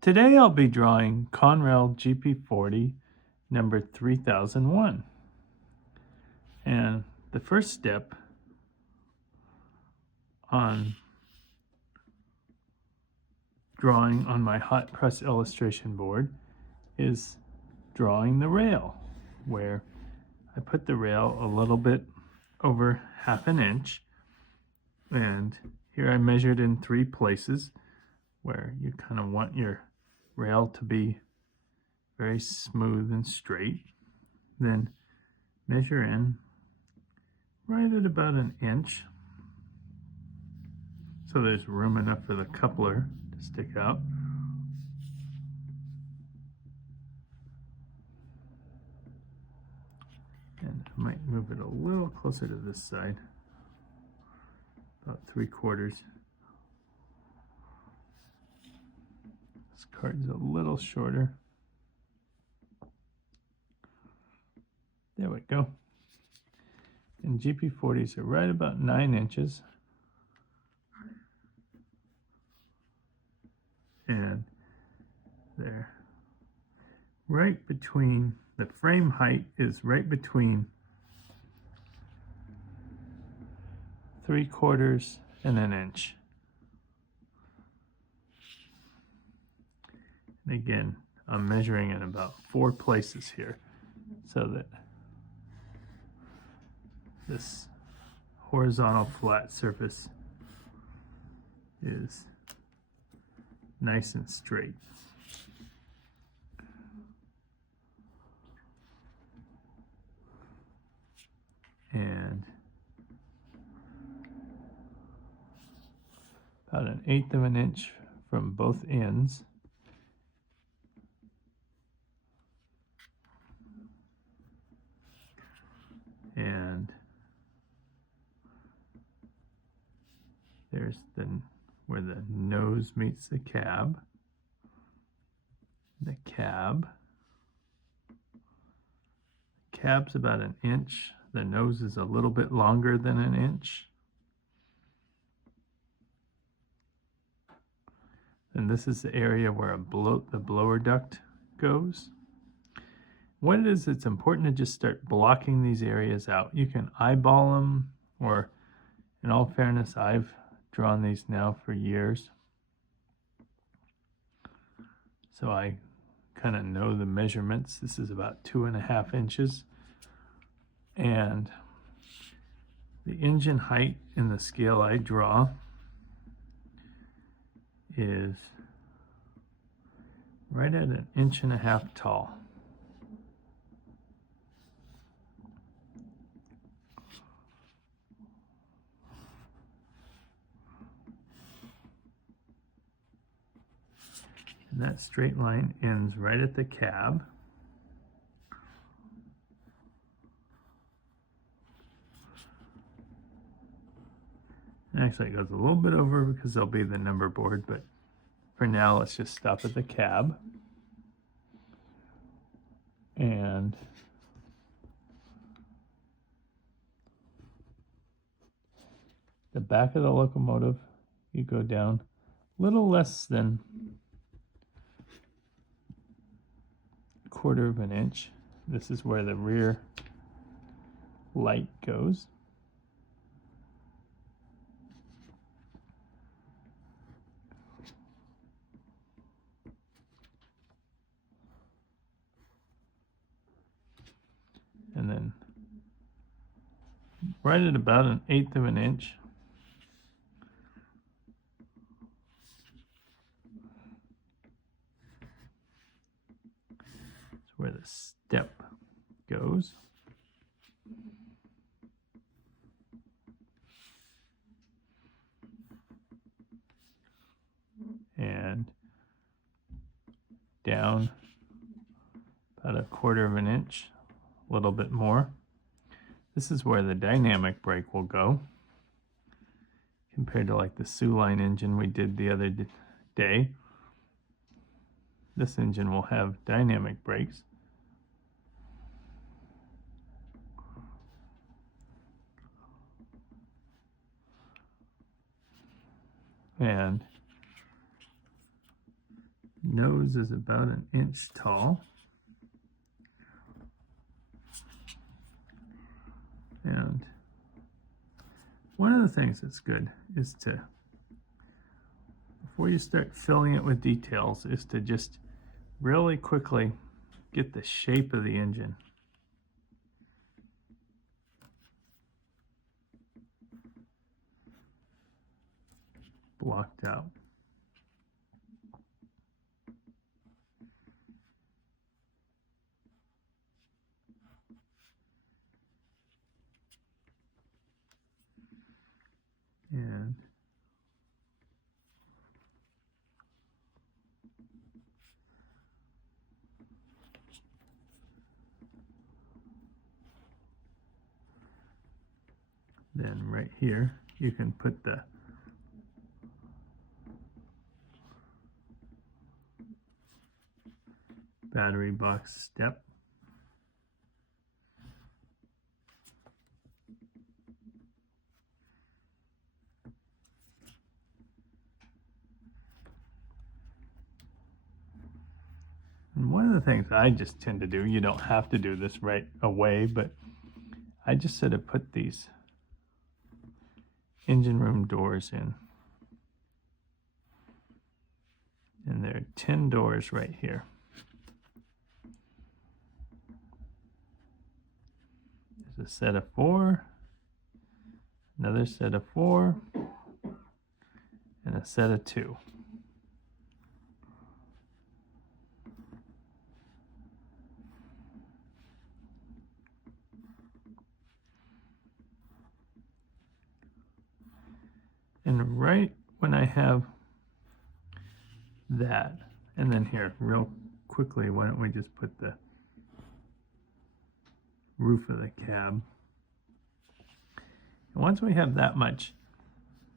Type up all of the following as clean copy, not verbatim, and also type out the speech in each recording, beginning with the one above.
Today I'll be drawing Conrail GP40 number 3001. And the first step on drawing on my hot press illustration board is drawing the rail, where I put the rail a little bit over 1/2 inch, and here I measured in 3 places where you kind of want your rail to be very smooth and straight. Then measure in right at about 1 inch, so there's room enough for the coupler to stick out. And I might move it a little closer to this side, about 3/4. This card's a little shorter. There we go. And GP40s are right about 9 inches. And they're right between, the frame height is right between 3/4 and 1 inch. And again, I'm measuring in about 4 places here, so that this horizontal flat surface is nice and straight. And about 1/8 of an inch from both ends. And there's where the nose meets the cab. The cab's about 1 inch. The nose is a little bit longer than 1 inch. And this is the area where the blower duct goes. What it is, it's important to just start blocking these areas out. You can eyeball them, or in all fairness, I've drawn these now for years, so I kind of know the measurements. This is about 2.5 inches. And the engine height in the scale I draw is right at 1.5 inches tall. And that straight line ends right at the cab. Actually, it goes a little bit over because there'll be the number board, but for now, let's just stop at the cab. And the back of the locomotive, you go down a little less than 1/4 of an inch. This is where the rear light goes. And then right at about 1/8 of an inch, is where the step goes. And down about 1/4 of an inch, a little bit more. This is where the dynamic brake will go, compared to like the Line engine we did the other day. This engine will have dynamic brakes. And nose is about 1 inch tall. And one of the things that's good is to, before you start filling it with details, is to just really quickly get the shape of the engine. Blocked out. And then right here, you can put the battery box step. And one of the things I just tend to do, you don't have to do this right away, but I just sort of put these engine room doors in. And there are 10 doors right here. There's a set of 4, another set of 4, and a set of 2. And right when I have that, and then here, real quickly, why don't we just put the roof of the cab. And once we have that much,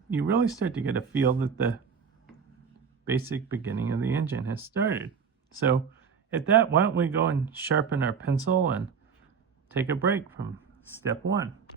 you really start to get a feel that the basic beginning of the engine has started. So at that, why don't we go and sharpen our pencil and take a break from step 1.